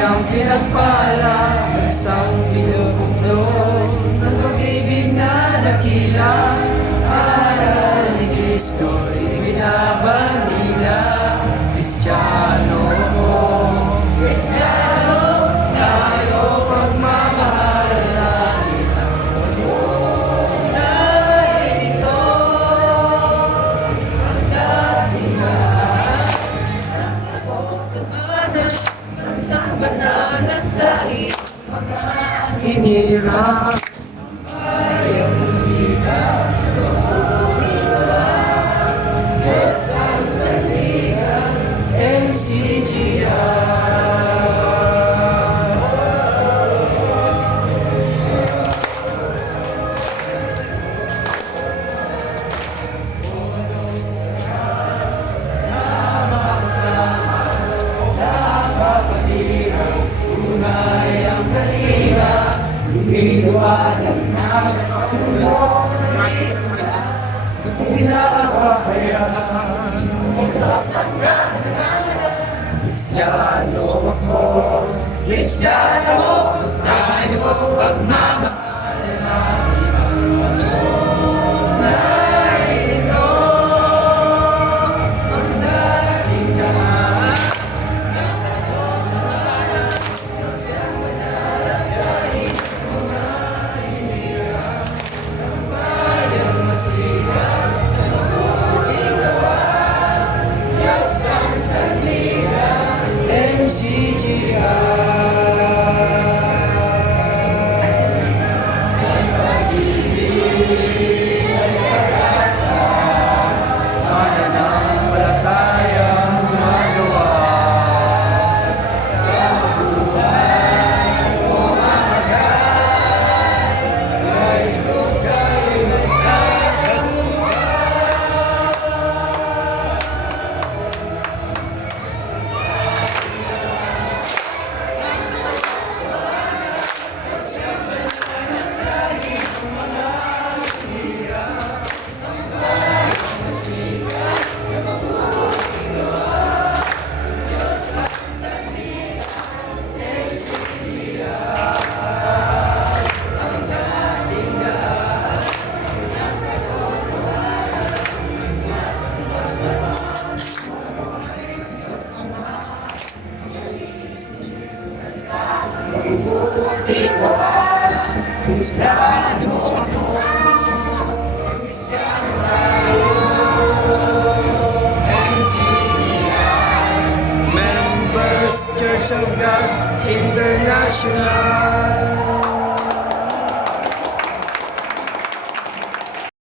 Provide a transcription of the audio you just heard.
pinagpala Isang pinupuklo Ng pag-ibig na dakila Aral ni Kristo'y binabandila Hira Lumiluwanan na sa ulo Pinakakayaan Kristiyano ako Kristiyano Tayo pagmamahal Members Church of God International